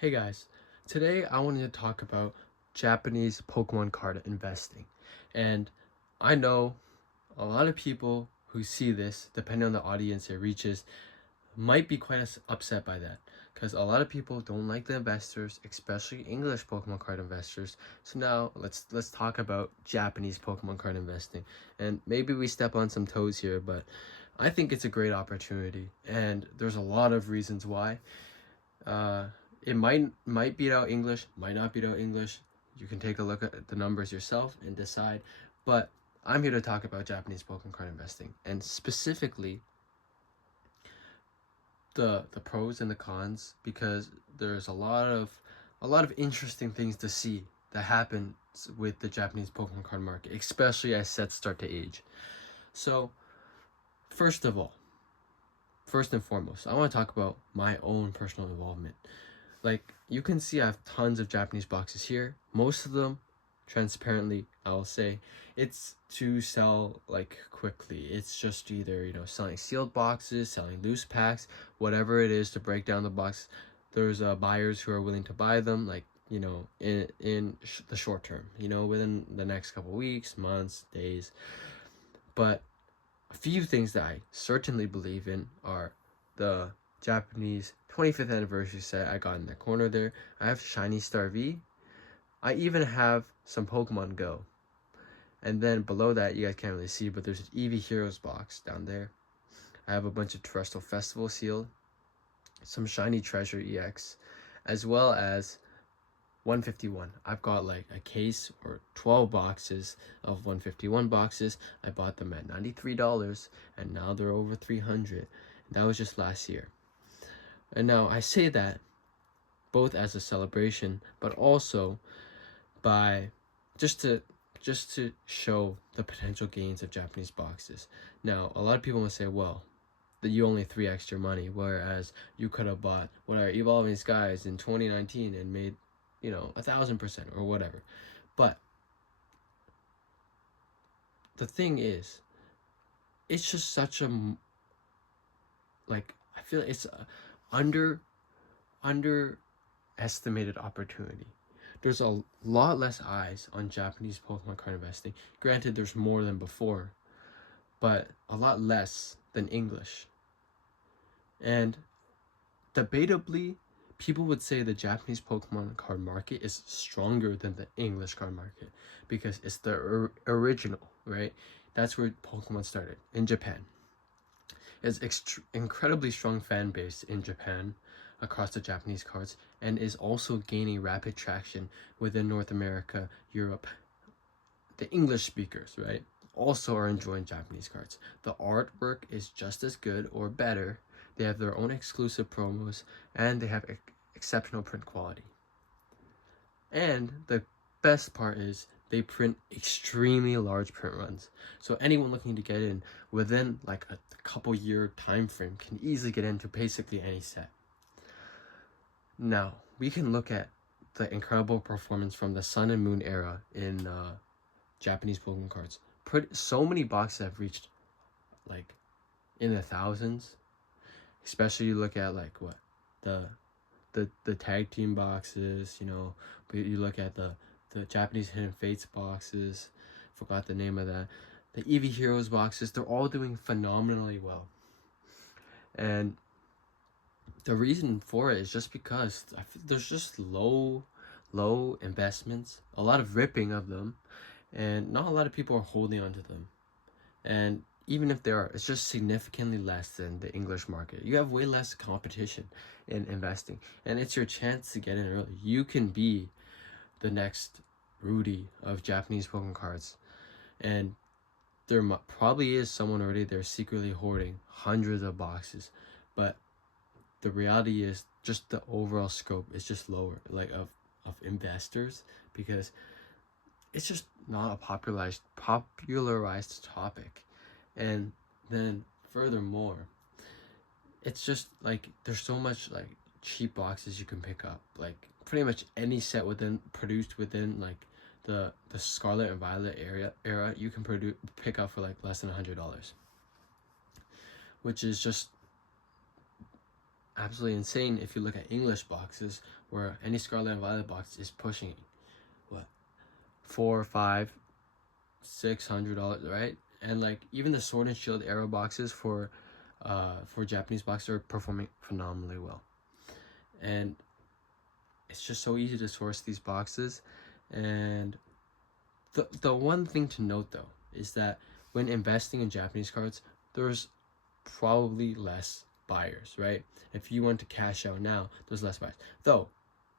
Hey guys, today I wanted to talk about Japanese Pokemon card investing. And I know a lot of people who see this, depending on the audience it reaches, might be quite upset by that. Because a lot of people don't like the investors, especially English Pokemon card investors. So now let's talk about Japanese Pokemon card investing. And maybe we step on some toes here, but I think it's a great opportunity. And there's a lot of reasons why. Uh, it might beat out English, might not beat out English. You can take a look at the numbers yourself and decide. But I'm here to talk about Japanese Pokemon card investing and specifically the pros and the cons because there's a lot of interesting things to see that happens with the Japanese Pokemon card market, especially as sets start to age. So first of all, first and foremost, I want to talk about my own personal involvement. Like you can see I have tons of Japanese boxes here. Most of them, transparently, I will say, it's to sell like quickly. It's just either, selling sealed boxes, selling loose packs, whatever it is to break down the box. There's buyers who are willing to buy them like, in the short term, within the next couple weeks, months, days. But a few things that I certainly believe in are the Japanese 25th anniversary set I got in the corner there. I have Shiny Star V. I even have some Pokemon Go. And then below that, you guys can't really see, but there's an Eevee Heroes box down there. I have a bunch of Terrestrial Festival sealed, some Shiny Treasure EX, as well as 151. I've got like a case or 12 boxes of 151 boxes. I bought them at $93 and now they're over 300. That was just last year. And now I say that both as a celebration, but also by just to show the potential gains of Japanese boxes. Now, a lot of people will say, well, that you only 3x your money, whereas you could have bought whatever Evolving Skies in 2019 and made 1,000% or whatever. But the thing is, it's just such a I feel it's a underestimated opportunity. There's a lot less eyes on Japanese Pokemon card investing. Granted, there's more than before, but a lot less than English. And debatably, people would say the Japanese Pokemon card market is stronger than the English card market because it's the original, right? That's where Pokemon started in Japan. It's incredibly strong fan base in Japan across the Japanese cards and is also gaining rapid traction within North America, Europe. The English speakers, right, also are enjoying Japanese cards. The artwork is just as good or better. They have their own exclusive promos and they have exceptional print quality. And the best part is they print extremely large print runs. So anyone looking to get in within like a couple year time frame can easily get into basically any set. Now, we can look at the incredible performance from the Sun and Moon era in Japanese Pokemon cards. So many boxes have reached like in the thousands. Especially you look at like what the the tag team boxes, but you look at the Japanese Hidden Fates boxes, forgot the name of that. The Eevee Heroes boxes, they're all doing phenomenally well. And the reason for it is just because there's just low investments, a lot of ripping of them, and not a lot of people are holding onto them. And even if there are, it's just significantly less than the English market. You have way less competition in investing, and it's your chance to get in early. You can be the next Rudy of Japanese Pokemon cards, and there probably is someone already there secretly hoarding hundreds of boxes, but the reality is just the overall scope is just lower, like of investors, because it's just not a popularized topic. And then furthermore, it's just like there's so much like cheap boxes you can pick up. Like pretty much any set produced within like the Scarlet and Violet era you can pick up for like less than $100, which is just absolutely insane if you look at English boxes, where any Scarlet and Violet box is pushing what, $400, $500, $600, right? And like even the Sword and Shield Arrow boxes for Japanese boxes are performing phenomenally well. And it's just so easy to source these boxes. And the one thing to note though is that when investing in Japanese cards, there's probably less buyers, right? If you want to cash out now, there's less buyers. Though,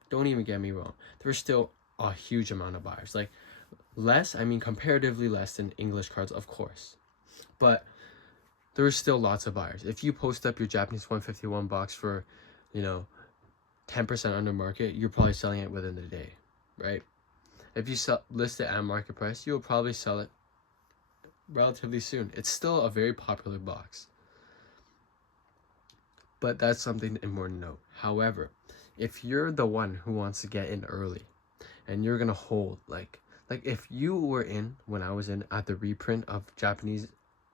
don't even get me wrong, there's still a huge amount of buyers. Like less, I mean comparatively less than English cards, of course. But there's still lots of buyers. If you post up your Japanese 151 box for, 10% under market, you're probably selling it within the day, right? If you list it at market price, you'll probably sell it relatively soon. It's still a very popular box. But that's something important to note. However, if you're the one who wants to get in early and you're gonna hold like if you were in when I was in at the reprint of Japanese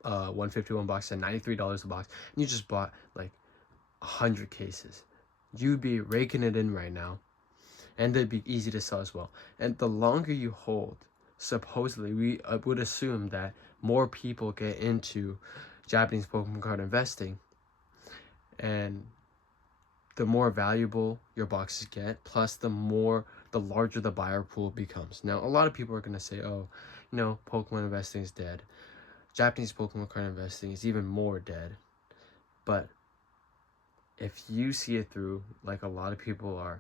151 box at $93 a box, and you just bought like 100 cases, you'd be raking it in right now, and they'd be easy to sell as well. And the longer you hold, supposedly we would assume that more people get into Japanese Pokemon card investing, and the more valuable your boxes get, plus the larger the buyer pool becomes. Now, a lot of people are going to say, oh, Pokemon investing is dead. Japanese Pokemon card investing is even more dead. But if you see it through, like a lot of people are,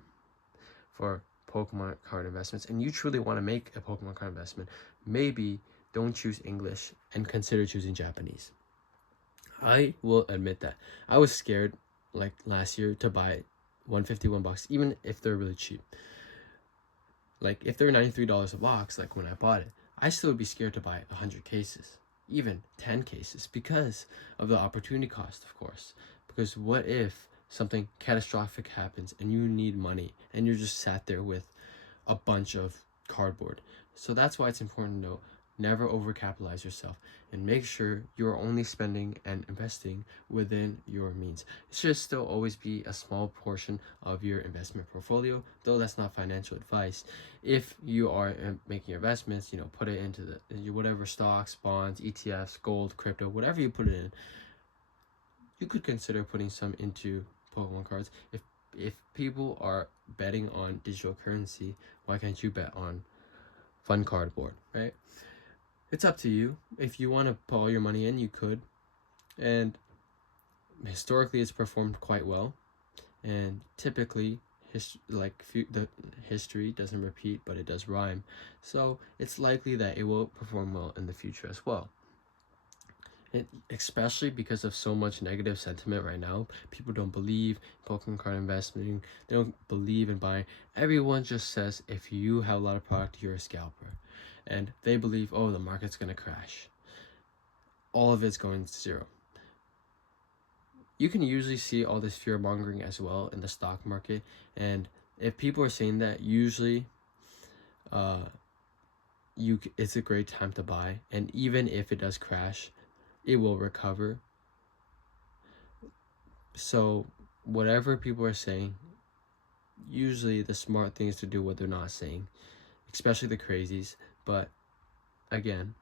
for Pokemon card investments, and you truly want to make a Pokemon card investment, maybe don't choose English and consider choosing Japanese. I will admit that I was scared like last year to buy 151 box, even if they're really cheap. Like if they're $93 a box, like when I bought it, I still would be scared to buy 100 cases, even 10 cases, because of the opportunity cost, of course. Because what if something catastrophic happens and you need money and you're just sat there with a bunch of cardboard? So that's why it's important to note, never overcapitalize yourself, and make sure you're only spending and investing within your means. It should still always be a small portion of your investment portfolio, though that's not financial advice. If you are making investments, put it into whatever stocks, bonds, ETFs, gold, crypto, whatever you put it in. You could consider putting some into Pokemon cards. If people are betting on digital currency, why can't you bet on fun cardboard, right? It's up to you. If you want to put all your money in, you could. And historically, it's performed quite well. And typically, the history doesn't repeat, but it does rhyme. So it's likely that it will perform well in the future as well. Especially because of so much negative sentiment right now. People don't believe Pokemon card investing. They don't believe in buying. Everyone just says if you have a lot of product, you're a scalper. And they believe, oh, the market's going to crash. All of it's going to zero. You can usually see all this fear mongering as well in the stock market. And if people are saying that, usually it's a great time to buy. And even if it does crash, it will recover. So whatever people are saying, usually the smart thing is to do what they're not saying, especially the crazies. But again,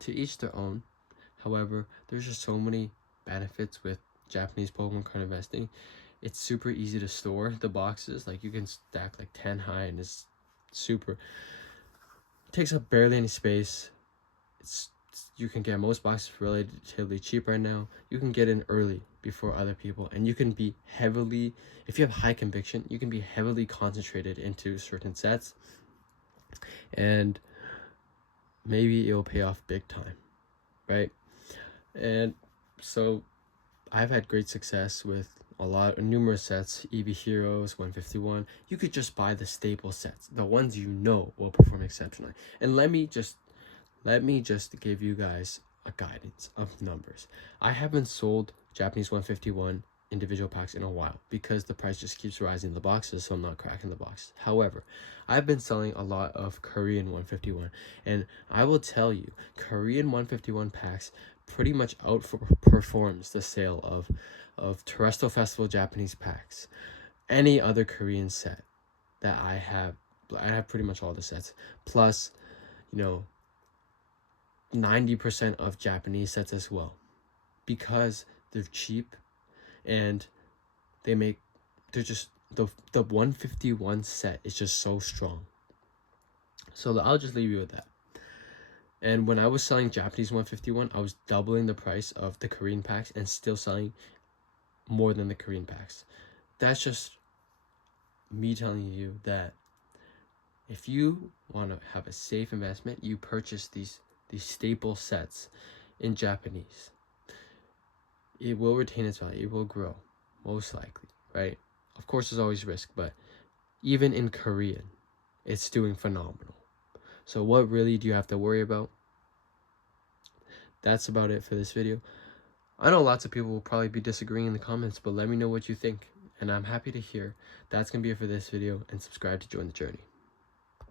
to each their own. However, there's just so many benefits with Japanese Pokemon card investing. It's super easy to store the boxes. Like you can stack like 10 high, and it's super, it takes up barely any space. You can get most boxes for relatively cheap right now. You can get in early before other people, and you can be heavily, if you have high conviction, you can be heavily concentrated into certain sets, and maybe it'll pay off big time, right? And so I've had great success with numerous sets, EV Heroes, 151. You could just buy the staple sets, the ones will perform exceptionally. And let me just give you guys a guidance of numbers. I haven't sold Japanese 151 individual packs in a while because the price just keeps rising in the boxes, so I'm not cracking the box. However, I've been selling a lot of Korean 151, and I will tell you, Korean 151 packs pretty much outperforms the sale of Terrestrial Festival Japanese packs. Any other Korean set that I have pretty much all the sets, plus, 90% of Japanese sets as well, because they're cheap and they're just, the 151 set is just so strong. So I'll just leave you with that. And when I was selling Japanese 151, I was doubling the price of the Korean packs and still selling more than the Korean packs. That's just me telling you that if you want to have a safe investment, you purchase these staple sets in Japanese. It will retain its value. It will grow, most likely, right? Of course, there's always risk, but even in Korean, it's doing phenomenal. So what really do you have to worry about? That's about it for this video. I know lots of people will probably be disagreeing in the comments, but let me know what you think. And I'm happy to hear. That's going to be it for this video, and subscribe to join the journey.